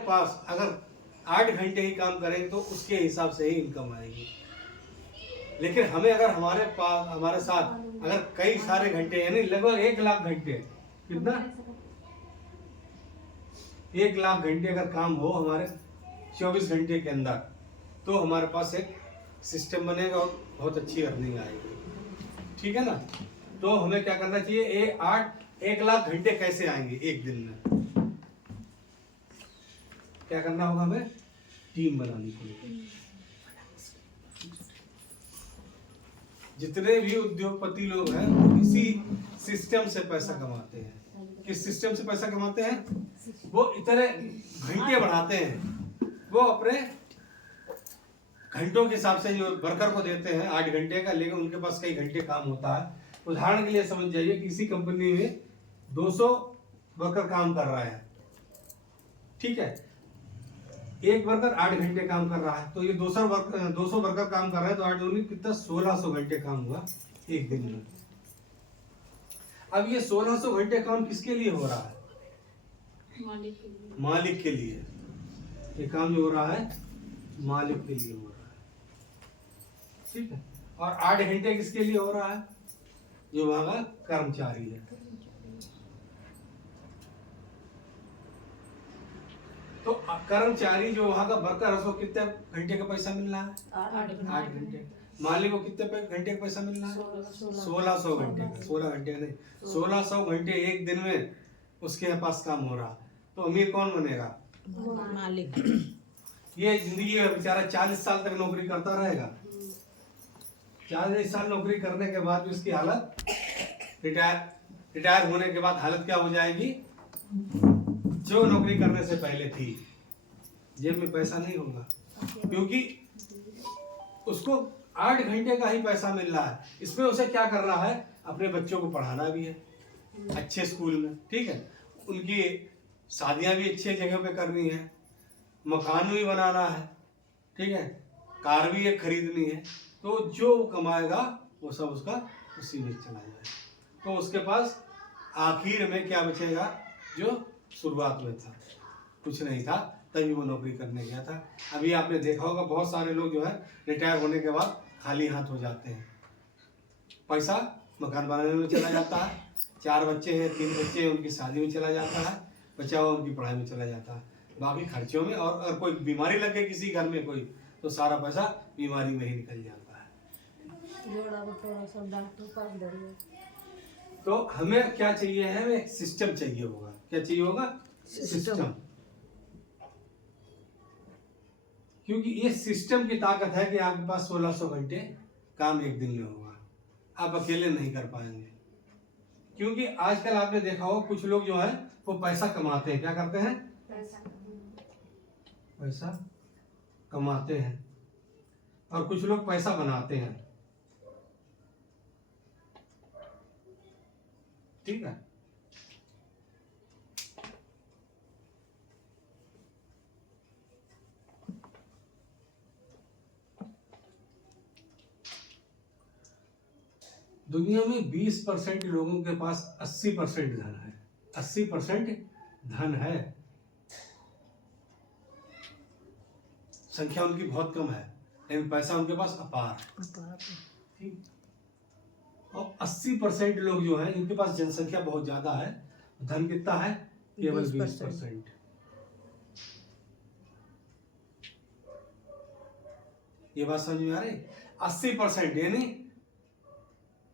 पास अगर 8 घंटे ही काम करेंगे तो उसके हिसाब से ही इनकम आएगी। लेकिन हमें अगर हमारे पास हमारे साथ अगर कई सारे घंटे यानी लगभग 1 लाख घंटे, कितना 1 लाख घंटे अगर काम हो हमारे 24 घंटे के अंदर, तो हमारे पास एक सिस्टम बनेगा और बहुत अच्छी अर्निंग आएगी। ठीक है ना। तो हमें क्या करना चाहिए, 1 लाख घंटे कैसे आएंगे एक दिन में, क्या करना होगा, हमें टीम बनानी पड़ेगी। जितने भी उद्योगपति लोग हैं वो इसी सिस्टम से पैसा कमाते हैं। किस सिस्टम से पैसा कमाते हैं, वो इतने घंटे बढ़ाते हैं, वो अपने घंटों के हिसाब से जो वर्कर को देते हैं 8 घंटे का, लेकिन उनके पास कई घंटे काम होता है। उदाहरण के लिए समझ जाइए, किसी कंपनी में 200 वर्कर काम कर रहा है, ठीक है, एक वर्कर 8 घंटे काम कर रहा है, तो ये 200 वर्कर काम कर रहा है, तो 8 दूनी कितना 1600 घंटे काम हुआ एक दिन में। अब ये 1600 घंटे काम किसके लिए हो रहा है, मालिक के लिए। मालिक के लिए। ये काम जो हो रहा है मालिक के लिए हो रहा है, ठीक है। और 8 घंटे किसके लिए हो रहा है, जो वहां का कर्मचारी है। तो कर्मचारी जो वहां का वर्कर है उसको कितने घंटे का पैसा मिल रहा है, 8 घंटे। मालिक को कितने घंटे का पैसा मिल रहा है, 1600 घंटे का। 16 घंटे नहीं, 1600 घंटे एक दिन में उसके पास काम हो रहा। तो अमीर कौन बनेगा, मालिक। ये जिंदगी में बेचारा 40 साल तक नौकरी करता रहेगा। 40 साल नौकरी करने के बाद भी उसकी हालत, रिटायर होने के बाद हालत क्या हो जाएगी, जो नौकरी करने से पहले थी। जेब में पैसा नहीं होगा, क्योंकि उसको 8 घंटे का ही पैसा मिल रहा है। इसमें उसे क्या कर रहा है, अपने बच्चों को पढ़ाना भी है अच्छे स्कूल में, ठीक है, उनकी शादियां भी अच्छी जगह पे करनी है, मकान भी बनाना है, ठीक है, कार भी एक खरीदनी है। तो जो कमाएगा वो सब उसका उसी में चला जाएगा। तो उसके पास आखिर में क्या बचेगा, जो शुरुआत में था, कुछ नहीं था, तभी वो नौकरी करने गया था। अभी आपने देखा होगा बहुत सारे लोग जो है रिटायर होने के बाद खाली हाथ हो जाते हैं। पैसा मकान बनाने में चला जाता है, 4 बच्चे हैं, 3 बच्चे हैं, उनकी शादी में चला जाता है, बचा हुआ उनकी पढ़ाई में चला जाता है, बाकी खर्चों में। और अगर कोई बीमारी लग गई किसी घर में कोई, तो सारा पैसा बीमारी में ही निकल जाता है। तो हमें क्या चाहिए है, हमें सिस्टम चाहिए होगा। क्या चाहिए होगा, सिस्टम। क्योंकि ये सिस्टम की ताकत है कि आपके पास 1600 घंटे काम एक दिन में होगा। आप अकेले नहीं कर पाएंगे, क्योंकि आजकल आपने देखा होगा कुछ लोग जो है वो पैसा कमाते हैं। क्या करते हैं, पैसा कमाते हैं, और कुछ लोग पैसा बनाते हैं, ठीक है। दुनिया में 20% लोगों के पास 80% धन है। 80% धन है, संख्या उनकी बहुत कम है, लेकिन पैसा उनके पास अपार, ठीक। और 80% लोग जो हैं इनके पास जनसंख्या बहुत ज्यादा है, धन कितना है, केवल 20%। ये बात समझ में आ रही, 80% यानी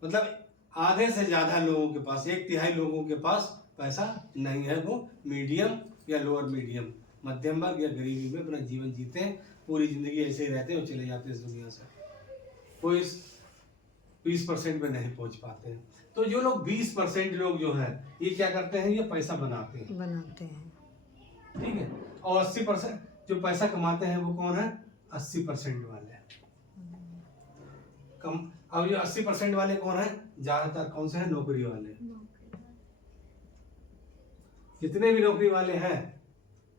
मतलब आधे से ज्यादा लोगों के पास, 1/3 लोगों के पास पैसा नहीं है। वो मीडियम या लोअर मीडियम, मध्यम वर्ग या गरीबी में अपना जीवन जीते हैं, पूरी जिंदगी ऐसे ही रहते हैं और चले जाते हैं इस दुनिया से। वो इस 20% में नहीं पहुंच पाते हैं। तो जो लोग 20% लोग जो हैं ये क्या करते हैं, ये पैसा बनाते हैं, ठीक है। और 80% जो पैसा कमाते हैं वो कौन है, 80% वाले कम। अब ये 80% वाले कौन है, ज्यादातर कौन से हैं, नौकरी वाले। जितने भी नौकरी वाले हैं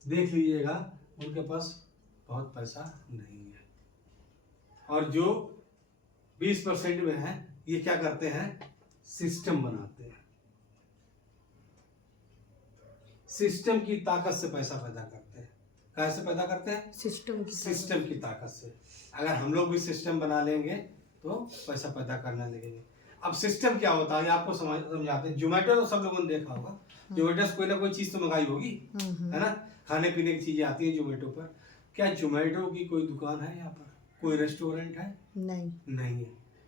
देख लीजिएगा उनके पास बहुत पैसा नहीं है। और जो 20% में है ये क्या करते हैं, सिस्टम बनाते हैं, सिस्टम की ताकत से पैसा पैदा करते हैं। कैसे पैदा करते हैं? सिस्टम की ताकत से। अगर हम लोग भी सिस्टम बना लेंगे तो पैसा पैदा करने लगेंगे। अब सिस्टम क्या होता है आपको समझाते हैं। जोमेटो तो सब लोगों ने देखा होगा, जोमेटो से कोई ना कोई चीज तो मंगाई होगी, है ना? खाने पीने की चीजें आती है जोमेटो पर। क्या जोमेटो की कोई दुकान है यहाँ पर? कोई रेस्टोरेंट है? नहीं है,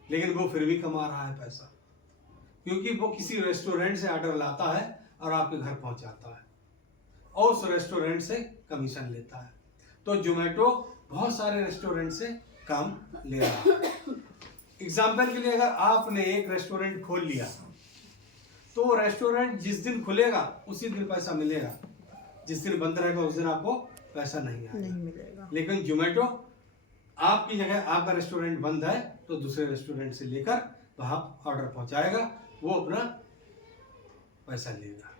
लेकिन वो फिर भी कमा रहा है पैसा, क्योंकि वो किसी रेस्टोरेंट से ऑर्डर लाता है और आपके घर पहुंचाता है और उस रेस्टोरेंट से कमीशन लेता है। तो जोमेटो बहुत सारे रेस्टोरेंट से काम ले रहा है। एग्जाम्पल के लिए अगर आपने एक रेस्टोरेंट खोल लिया तो रेस्टोरेंट जिस दिन खुलेगा उसी दिन पैसा मिलेगा, जिस दिन बंद रहेगा उस दिन आपको पैसा नहीं मिलेगा। लेकिन जोमेटो आपकी जगह, आपका रेस्टोरेंट बंद है तो दूसरे रेस्टोरेंट से लेकर वहां ऑर्डर पहुंचाएगा, वो अपना पैसा लेगा।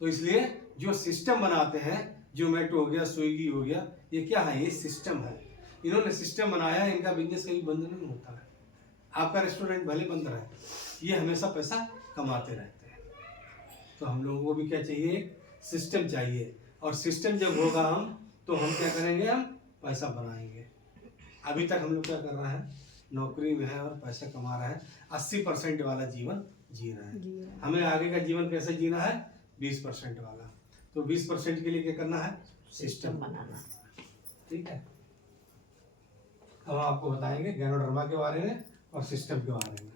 तो इसलिए जो सिस्टम बनाते हैं, जोमेटो हो गया, स्विगी हो गया, ये क्या है? ये सिस्टम है। इन्होंने सिस्टम बनाया है, इनका बिजनेस कभी बंद नहीं होता है। आपका रेस्टोरेंट भले बंद रहे, ये हमेशा पैसा कमाते रहते हैं। तो हम लोगों को भी क्या चाहिए? एक सिस्टम चाहिए, और सिस्टम जब होगा हम तो हम क्या करेंगे? हम पैसा बनाएंगे। अभी तक हम लोग क्या कर रहे हैं? नौकरी में है और पैसा कमा रहा है, 80% वाला जीवन जी रहे हैं। हमें आगे का जीवन कैसे जीना है? 20% वाला। तो 20% के लिए क्या करना है? सिस्टम बनाना। ठीक है, अब हम आपको बताएंगे गैनोडर्मा के बारे में और सिस्टम के बारे में।